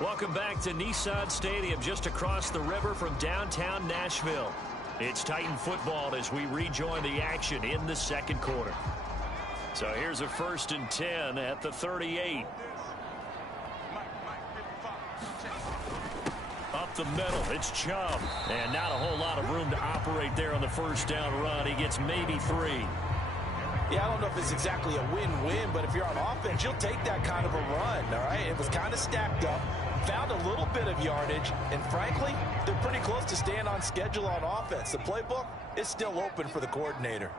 Welcome back to Nissan Stadium, just across the river from downtown Nashville. It's Titan football as we rejoin the action in the second quarter. So here's a 1st and 10 at the 38. Up the middle, it's Chubb. And not a whole lot of room to operate there on the first down run. He gets maybe 3. Yeah, I don't know if it's exactly a win-win, but if you're on offense, you'll take that kind of a run, all right? It was kind of stacked up, found a little bit of yardage, and frankly, they're pretty close to staying on schedule on offense. The playbook is still open for the coordinator.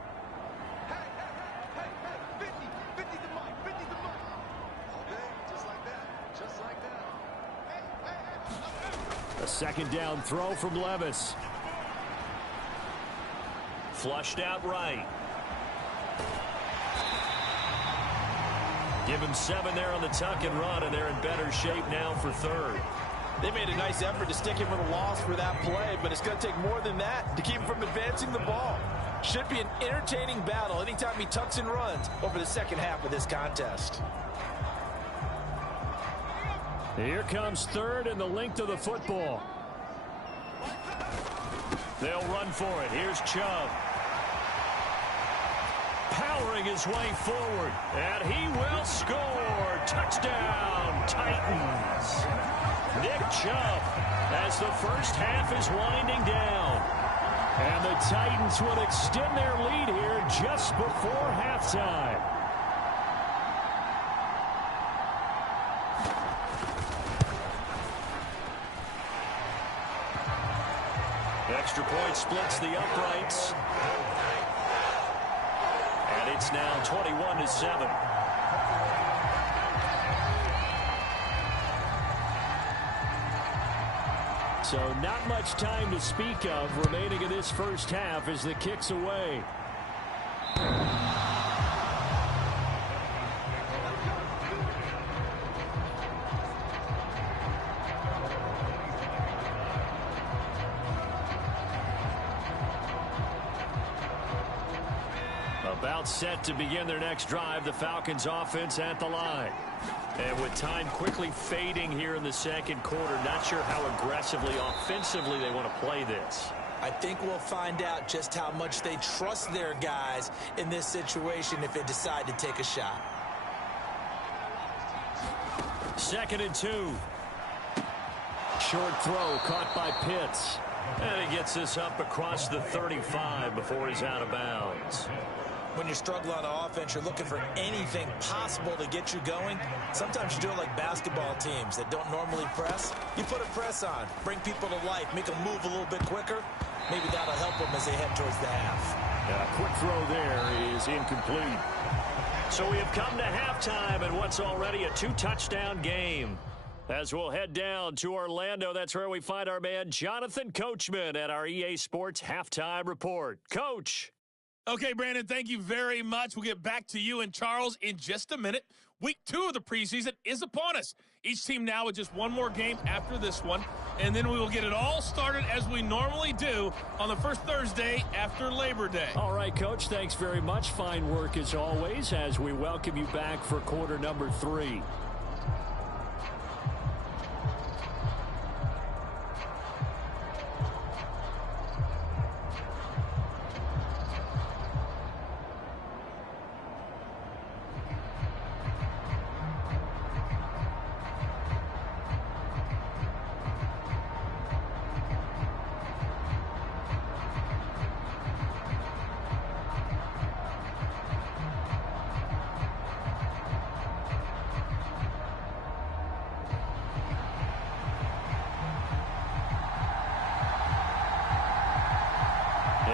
A second down throw from Levis. Flushed out right. Give him 7 there on the tuck and run, and they're in better shape now for 3rd. They made a nice effort to stick him with a loss for that play, but it's going to take more than that to keep him from advancing the ball. Should be an entertaining battle anytime he tucks and runs over the second half of this contest. Here comes 3rd and the length of the football. They'll run for it. Here's Chubb. Powering his way forward, and he will score. Touchdown, Titans. Nick Chubb as the first half is winding down. And the Titans will extend their lead here just before halftime. Extra point splits the uprights. And it's now 21-7. So not much time to speak of remaining in this first half as the kick's away. About set to begin their next drive, the Falcons offense at the line. And with time quickly fading here in the second quarter, not sure how aggressively, offensively they want to play this. I think we'll find out just how much they trust their guys in this situation if they decide to take a shot. 2nd and 2. Short throw caught by Pitts. And he gets this up across the 35 before he's out of bounds. When you struggle on offense, you're looking for anything possible to get you going. Sometimes you do it like basketball teams that don't normally press. You put a press on, bring people to life, make them move a little bit quicker. Maybe that'll help them as they head towards the half. A quick throw there is incomplete. So we have come to halftime and what's already a 2-touchdown game. As we'll head down to Orlando, that's where we find our man Jonathan Coachman at our EA Sports Halftime Report. Coach. Okay, Brandon, thank you very much. We'll get back to you and Charles in just a minute. Week 2 of the preseason is upon us. Each team now with just one more game after this one, and then we will get it all started as we normally do on the first Thursday after Labor Day. All right, Coach, thanks very much. Fine work as always as we welcome you back for quarter number 3.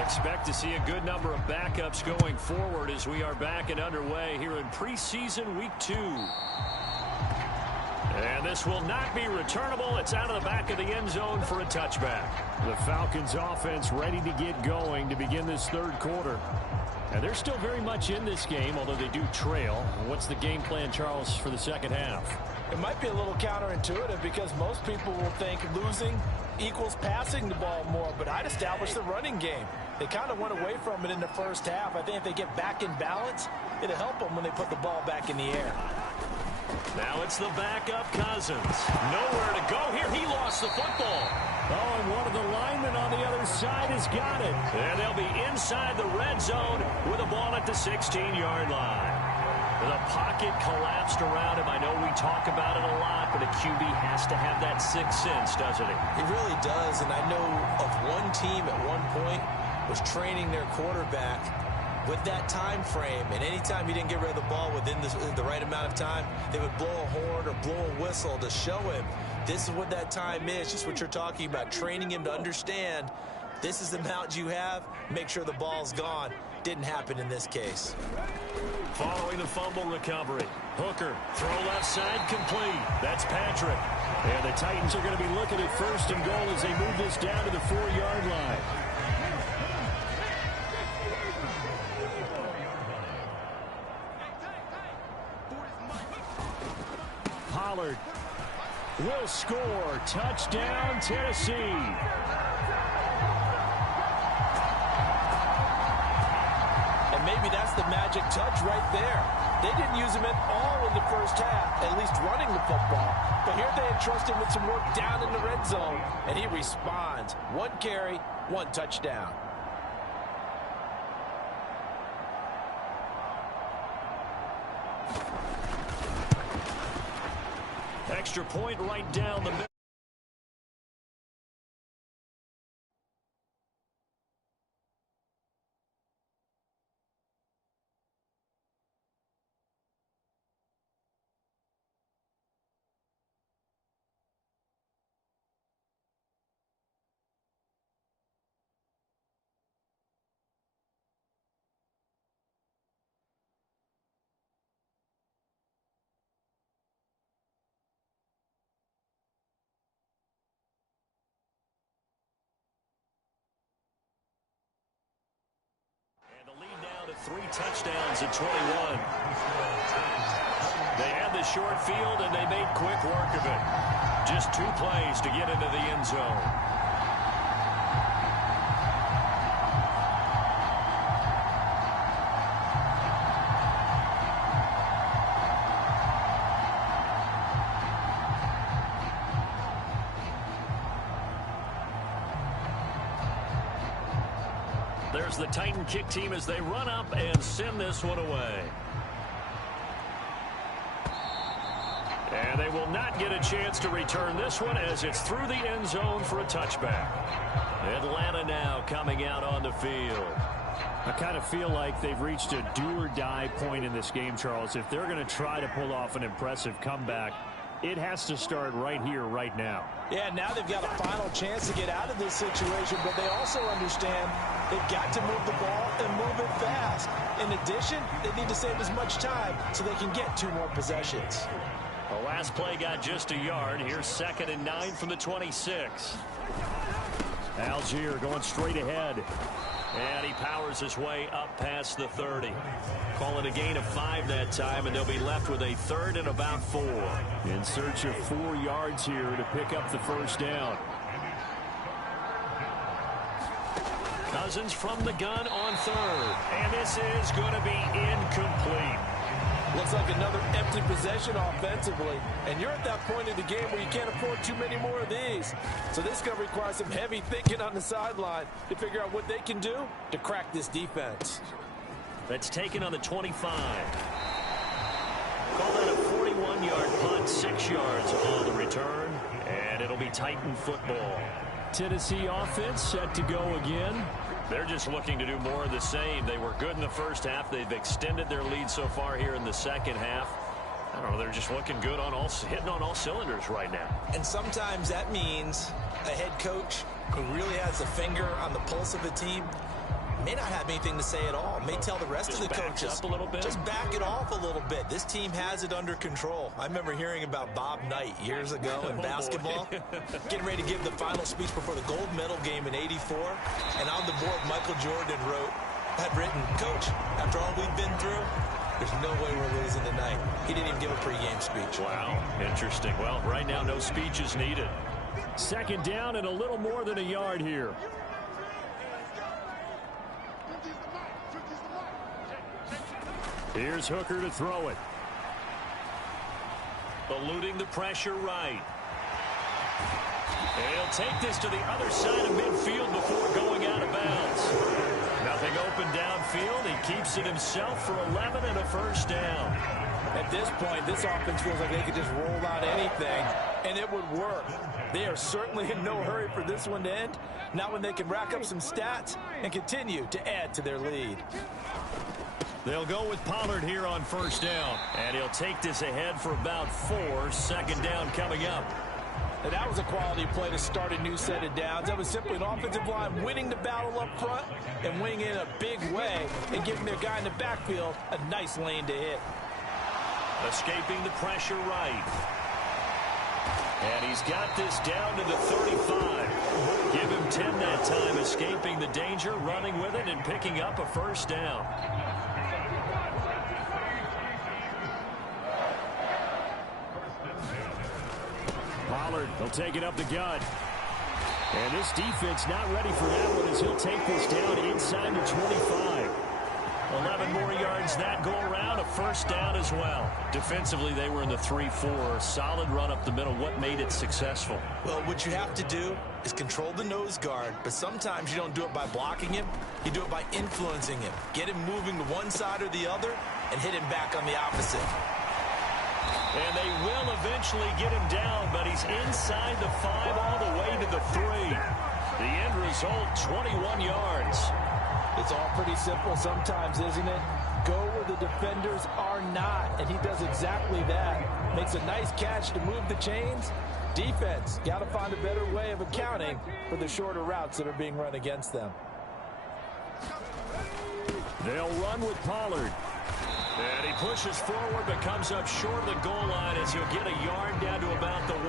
Expect to see a good number of backups going forward as we are back and underway here in preseason week 2. And this will not be returnable. It's out of the back of the end zone for a touchback. The Falcons offense ready to get going to begin this third quarter. And they're still very much in this game, although they do trail. What's the game plan, Charles, for the second half? It might be a little counterintuitive because most people will think losing equals passing the ball more, but I'd establish the running game. They kind of went away from it in the first half. I think if they get back in balance, it'll help them when they put the ball back in the air. Now it's the backup Cousins. Nowhere to go here. He lost the football. Oh, and one of the linemen on the other side has got it. And they'll be inside the red zone with a ball at the 16-yard line. The pocket collapsed around him. I know we talk about it a lot, but a QB has to have that sixth sense, doesn't he? He really does, and I know of one team at one point was training their quarterback with that time frame, and anytime he didn't get rid of the ball within the right amount of time, they would blow a horn or blow a whistle to show him this is what that time is, just what you're talking about, training him to understand this is the amount you have, make sure the ball's gone. Didn't happen in this case. Following the fumble recovery, Hooker, throw left side, complete. That's Patrick. And the Titans are going to be looking at first and goal as they move this down to the 4-yard line. Pollard will score. Touchdown, Tennessee. And maybe that's the magic touch right there. They didn't use him at all in the first half, at least running the football. But here they entrust him with some work down in the red zone, and he responds. 1 carry, 1 touchdown. Extra point right down the middle. The lead now to 3 touchdowns at 21. They had the short field, and they made quick work of it. Just 2 plays to get into the end zone. There's the Titan kick team as they run up and send this one away. And they will not get a chance to return this one as it's through the end zone for a touchback. Atlanta now coming out on the field. I kind of feel like they've reached a do-or-die point in this game, Charles. If they're going to try to pull off an impressive comeback, it has to start right here, right now. Yeah, now they've got a final chance to get out of this situation, but they also understand they've got to move the ball and move it fast. In addition, they need to save as much time so they can get 2 more possessions. The last play got just a yard. Here's 2nd and 9 from the 26. Algier going straight ahead. And he powers his way up past the 30. Call it a gain of 5 that time, and they'll be left with a 3rd and about 4. In search of 4 yards here to pick up the first down. Cousins from the gun on 3rd. And this is going to be incomplete. Looks like another empty possession offensively. And you're at that point in the game where you can't afford too many more of these. So this is going to require some heavy thinking on the sideline to figure out what they can do to crack this defense. That's taken on the 25. Call that a 41-yard punt, 6 yards on the return. And it'll be Titan football. Tennessee offense set to go again. They're just looking to do more of the same. They were good in the first half. They've extended their lead so far here in the second half. I don't know, they're just looking good on hitting on all cylinders right now. And sometimes that means a head coach who really has a finger on the pulse of a team may not have anything to say at all. May tell the rest of the coaches, up a little bit. Just back it off a little bit. This team has it under control. I remember hearing about Bob Knight years ago in basketball, getting ready to give the final speech before the gold medal game in '84, and on the board Michael Jordan had written, "Coach, after all we've been through, there's no way we're losing tonight." He didn't even give a pregame speech. Wow, interesting. Well, right now no speech is needed. 2nd down and a little more than a yard here. Here's Hooker to throw it. eluding the pressure right. And he'll take this to the other side of midfield before going out of bounds. Nothing open downfield. He keeps it himself for 11 and a first down. At this point, this offense feels like they could just roll out anything, and it would work. They are certainly in no hurry for this one to end, not when they can rack up some stats and continue to add to their lead. They'll go with Pollard here on first down, and he'll take this ahead for about 4. Second down coming up. And that was a quality play to start a new set of downs. That was simply an offensive line winning the battle up front and winning in a big way and giving their guy in the backfield a nice lane to hit. Escaping the pressure right. And he's got this down to the 35. Give him 10 that time, escaping the danger, running with it, and picking up a first down. Pollard, he'll take it up the gut. And this defense not ready for that one as he'll take this down inside the 25. 11 more yards that go around, a first down as well. Defensively, they were in the 3-4. Solid run up the middle. What made it successful? Well, what you have to do is control the nose guard, but sometimes you don't do it by blocking him. You do it by influencing him. Get him moving to one side or the other and hit him back on the opposite. And they will eventually get him down, but he's inside the 5 all the way to the 3. The end result, 21 yards. It's all pretty simple sometimes, isn't it? Go where the defenders are not, and he does exactly that. Makes a nice catch to move the chains. Defense, got to find a better way of accounting for the shorter routes that are being run against them. They'll run with Pollard. And he pushes forward, but comes up short of the goal line as he'll get a yard down to about the 1.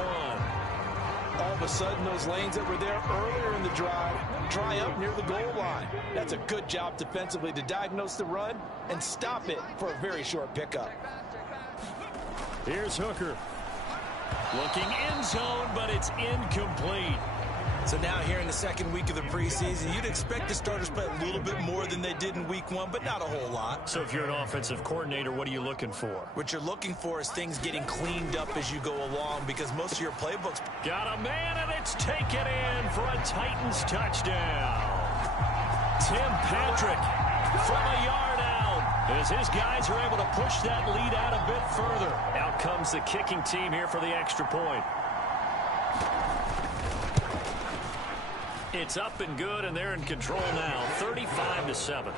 All of a sudden, those lanes that were there earlier in the drive dry up near the goal line. That's a good job defensively to diagnose the run and stop it for a very short pickup. Here's Hooker. Looking end zone, but it's incomplete. So now here in the second week of the preseason, you'd expect the starters play a little bit more than they did in week 1, but not a whole lot. So if you're an offensive coordinator, what are you looking for? What you're looking for is things getting cleaned up as you go along, because most of your playbooks... Got a man, and it's taken in for a Titans touchdown. Tim Patrick from a yard out as his guys are able to push that lead out a bit further. Out comes the kicking team here for the extra point. It's up and good, and they're in control now, 35-7.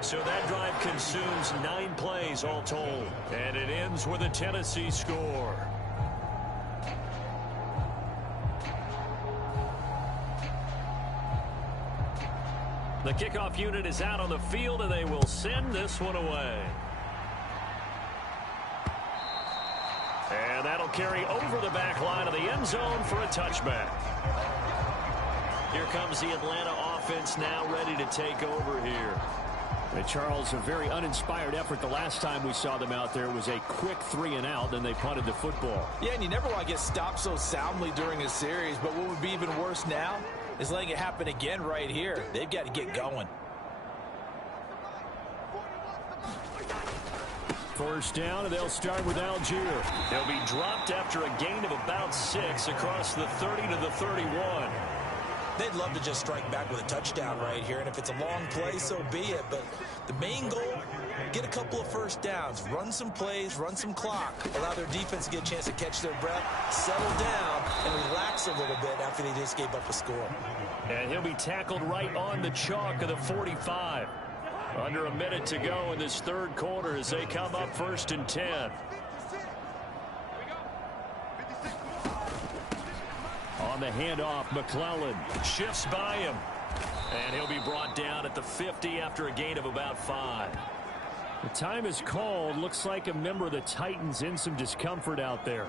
So that drive consumes 9 plays all told, and it ends with a Tennessee score. The kickoff unit is out on the field, and they will send this one away. And that'll carry over the back line of the end zone for a touchback. Here comes the Atlanta offense now ready to take over here. And Charles, a very uninspired effort the last time we saw them out there was a quick 3-and-out, then they punted the football. Yeah, and you never want to get stopped so soundly during a series, but what would be even worse now is letting it happen again right here. They've got to get going. First down, and they'll start with Algier. They'll be dropped after a gain of about 6 across the 30 to the 31. They'd love to just strike back with a touchdown right here, and if it's a long play, so be it. But the main goal, get a couple of first downs, run some plays, run some clock, allow their defense to get a chance to catch their breath, settle down, and relax a little bit after they just gave up a score. And he'll be tackled right on the chalk of the 45. Under a minute to go in this third quarter as they come up 1st and 10. On the handoff, McClellan shifts by him. And he'll be brought down at the 50 after a gain of about 5. The time is called. Looks like a member of the Titans in some discomfort out there.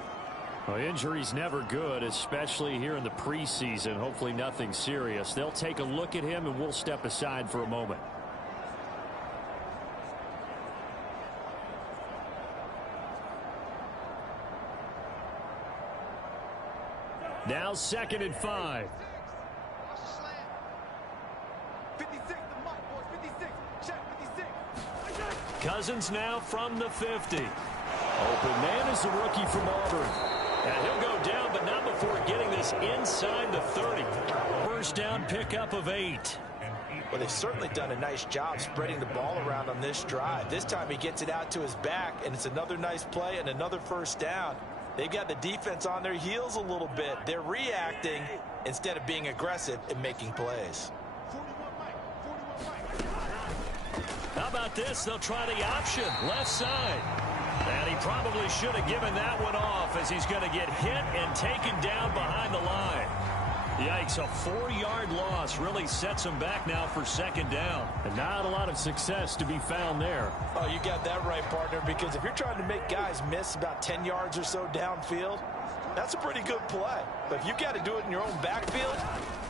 Well, injury's never good, especially here in the preseason. Hopefully nothing serious. They'll take a look at him, and we'll step aside for a moment. Now 2nd and 5. Cousins now from the 50. Open man is the rookie from Auburn. And he'll go down, but not before getting this inside the 30. First down pickup of 8. Well, they've certainly done a nice job spreading the ball around on this drive. This time he gets it out to his back, and it's another nice play and another first down. They've got the defense on their heels a little bit. They're reacting instead of being aggressive and making plays. How about this? They'll try the option, left side. And he probably should have given that one off as he's going to get hit and taken down behind the line. Yikes, a 4-yard loss really sets him back now for second down. And not a lot of success to be found there. Oh, you got that right, partner, because if you're trying to make guys miss about 10 yards or so downfield, that's a pretty good play. But if you've got to do it in your own backfield,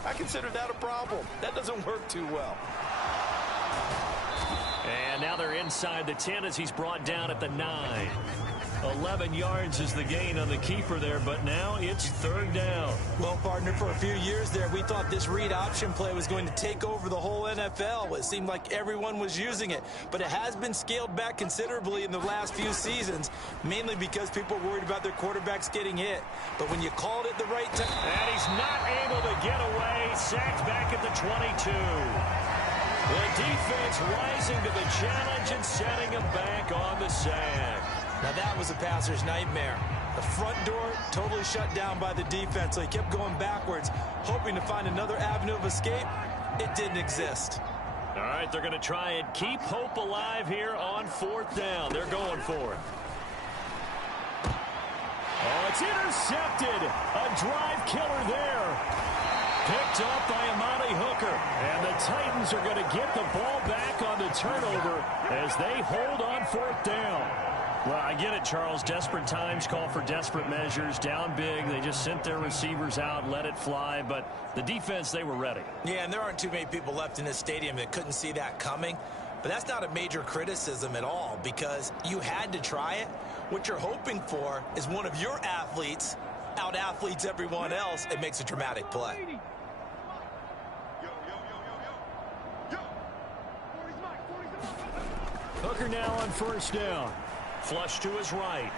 I consider that a problem. That doesn't work too well. And now they're inside the 10 as he's brought down at the 9. 11 yards is the gain on the keeper there, but now it's third down. Well, partner, for a few years there, we thought this read option play was going to take over the whole NFL. It seemed like everyone was using it, but it has been scaled back considerably in the last few seasons, mainly because people are worried about their quarterbacks getting hit. But when you called it the right time... And he's not able to get away, sacked back at the 22. The defense rising to the challenge and setting him back on the sack. Now that was a passer's nightmare. The front door totally shut down by the defense, so he kept going backwards, hoping to find another avenue of escape. It didn't exist. All right, they're going to try and keep hope alive here on fourth down. They're going for it. Oh, it's intercepted. A drive killer there. Picked up by Amani Hooker. And the Titans are going to get the ball back on the turnover as they hold on fourth down. Well, I get it, Charles. Desperate times call for desperate measures. Down big. They just sent their receivers out, let it fly. But the defense, they were ready. Yeah, and there aren't too many people left in this stadium that couldn't see that coming. But that's not a major criticism at all because you had to try it. What you're hoping for is one of your athletes out-athletes everyone else and makes a dramatic play. Hooker now on first down. Flush to his right.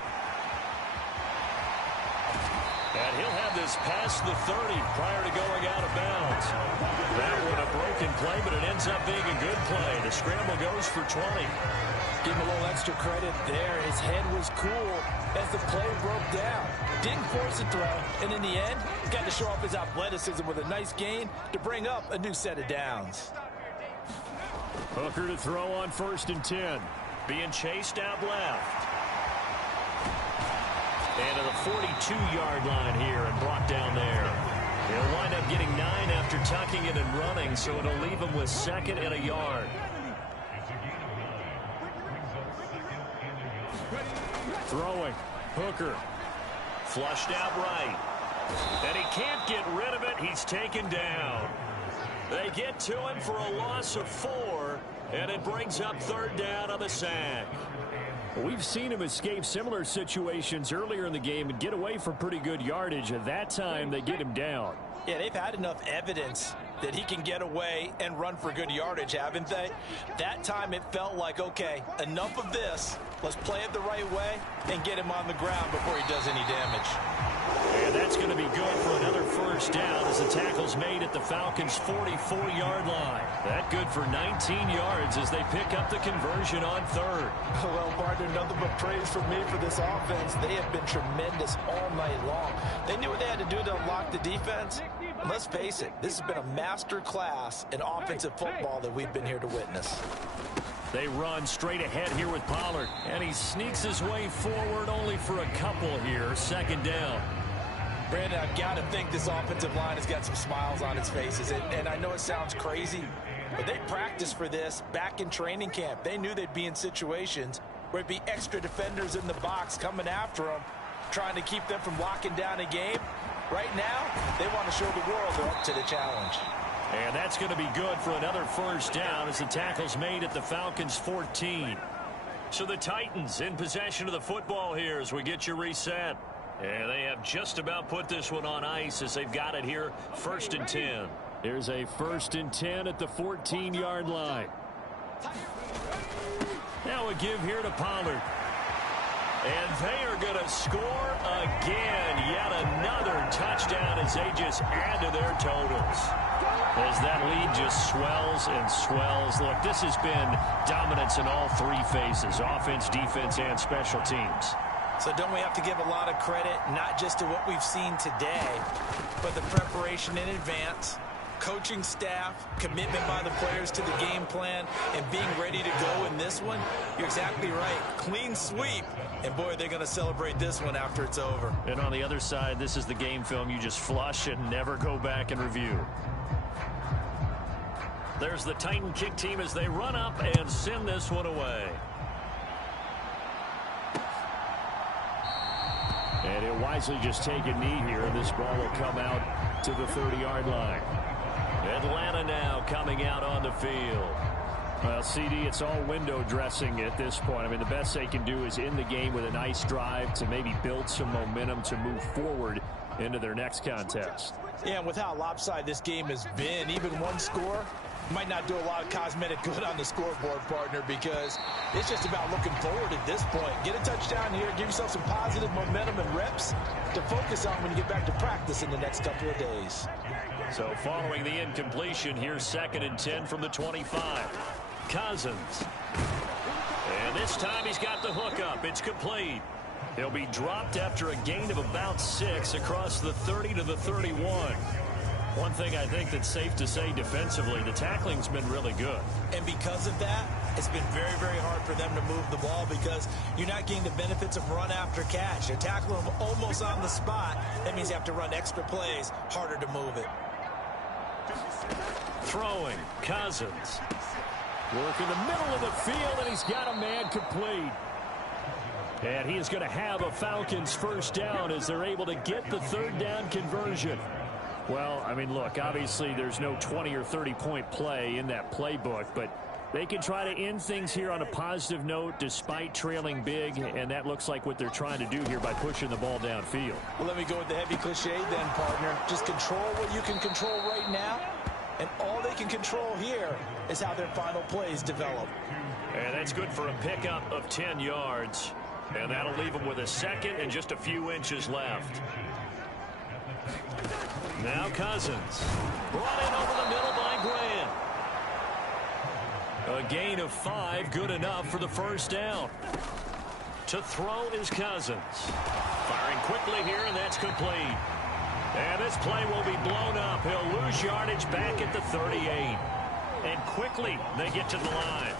And he'll have this past the 30 prior to going out of bounds. That one a broken play, but it ends up being a good play. The scramble goes for 20. Give him a little extra credit there. His head was cool as the play broke down. Didn't force a throw, and in the end, got to show off his athleticism with a nice gain to bring up a new set of downs. Hooker to throw on first and 10. Being chased out left. And to the 42-yard line here and brought down there. He'll wind up getting 9 after tucking it and running, so it'll leave him with second and a yard. Throwing. Hooker. Flushed out right. And he can't get rid of it. He's taken down. They get to him for a loss of 4, and it brings up third down on the sack. We've seen him escape similar situations earlier in the game and get away from pretty good yardage. At that time, they get him down. Yeah, they've had enough evidence that he can get away and run for good yardage, haven't they? That time it felt like, okay, enough of this. Let's play it the right way and get him on the ground before he does any damage. And that's going to be good for another first down as the tackle's made at the Falcons' 44-yard line. That good for 19 yards as they pick up the conversion on third. Well, partner, nothing but praise from me for this offense. They have been tremendous all night long. They knew what they had to do to unlock the defense. And let's face it, this has been a master class in offensive football that we've been here to witness. They run straight ahead here with Pollard, and he sneaks his way forward only for a couple here. Second down. Brandon, I've got to think this offensive line has got some smiles on its faces. And I know it sounds crazy, but they practiced for this back in training camp. They knew they'd be in situations where it'd be extra defenders in the box coming after them, trying to keep them from locking down a game. Right now, they want to show the world they're up to the challenge. And that's going to be good for another first down as the tackle's made at the Falcons' 14. So the Titans in possession of the football here as we get you reset. And they have just about put this one on ice as they've got it here, first and 10. Here's a first and 10 at the 14-yard line. Now a give here to Pollard. And they are going to score again. Yet another touchdown as they just add to their totals. As that lead just swells and swells. Look, this has been dominance in all three phases, offense, defense, and special teams. So don't we have to give a lot of credit, not just to what we've seen today, but the preparation in advance, coaching staff, commitment by the players to the game plan, and being ready to go in this one? You're exactly right. Clean sweep. And, boy, they're going to celebrate this one after it's over. And on the other side, this is the game film you just flush and never go back and review. There's the Titan kick team as they run up and send this one away. And he'll wisely just take a knee here, and this ball will come out to the 30-yard line. Atlanta now coming out on the field. Well, CD, it's all window dressing at this point. I mean, the best they can do is end the game with a nice drive to maybe build some momentum to move forward into their next contest. Yeah, and with how lopsided this game has been, even one score might not do a lot of cosmetic good on the scoreboard, partner, because it's just about looking forward at this point. Get a touchdown here, give yourself some positive momentum and reps to focus on when you get back to practice in the next couple of days. So following the incompletion, here's 2nd and 10 from the 25. Cousins. And this time he's got the hook up. It's complete. He'll be dropped after a gain of about 6 across the 30 to the 31. One thing I think that's safe to say defensively, the tackling's been really good. And because of that, it's been very, very hard for them to move the ball because you're not getting the benefits of run after catch. They're tackling them almost on the spot. That means you have to run extra plays, harder to move it. Throwing, Cousins. Work in the middle of the field, and he's got a man complete. And he is going to have a Falcons first down as they're able to get the 3rd down conversion. Well, I mean, look, obviously there's no 20 or 30-point play in that playbook, but they can try to end things here on a positive note despite trailing big, and that looks like what they're trying to do here by pushing the ball downfield. Well, let me go with the heavy cliche then, partner. Just control what you can control right now, and all they can control here is how their final plays develop. And that's good for a pickup of 10 yards, and that'll leave them with a 2nd and just a few inches left. Now Cousins. Brought in over the middle by Grant. A gain of 5, good enough for the first down. To throw is Cousins. Firing quickly here, and that's complete. And this play will be blown up. He'll lose yardage back at the 38. And quickly they get to the line.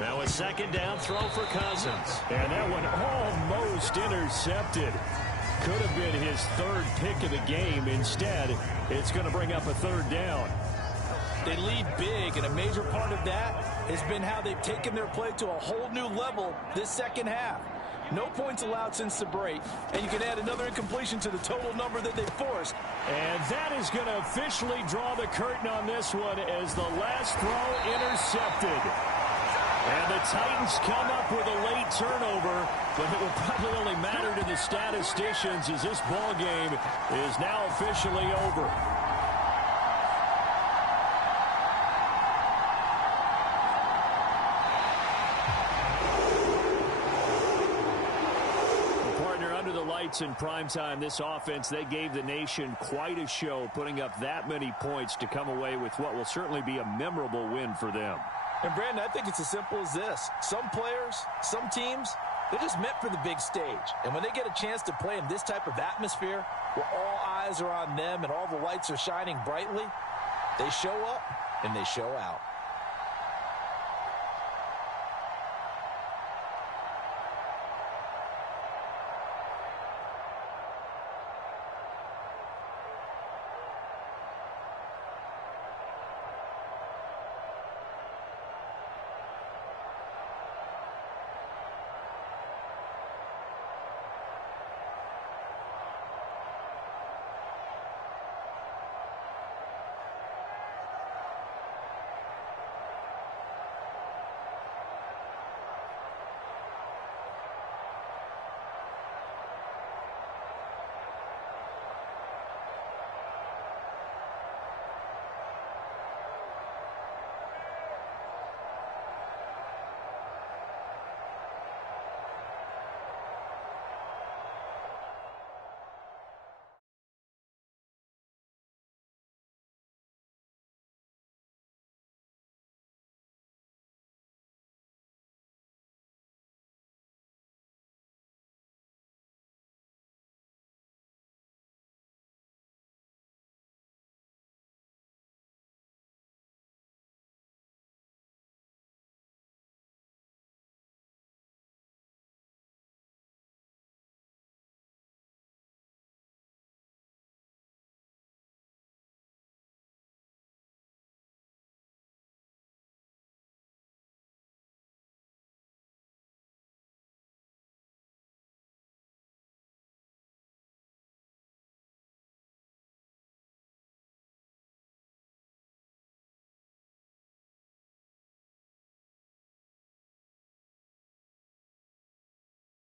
Now a 2nd down throw for Cousins. And that one almost intercepted. Could have been his 3rd pick of the game. Instead, it's going to bring up a 3rd down. They lead big, and a major part of that has been how they've taken their play to a whole new level this second half. No points allowed since the break, and you can add another incompletion to the total number that they forced. And that is going to officially draw the curtain on this one as the last throw intercepted. And the Titans come up with a late turnover, but it will probably only matter to the statisticians as this ball game is now officially over. Partner, under the lights in primetime, this offense, they gave the nation quite a show, putting up that many points to come away with what will certainly be a memorable win for them. And, Brandon, I think it's as simple as this. Some players, some teams, they're just meant for the big stage. And when they get a chance to play in this type of atmosphere where all eyes are on them and all the lights are shining brightly, they show up and they show out.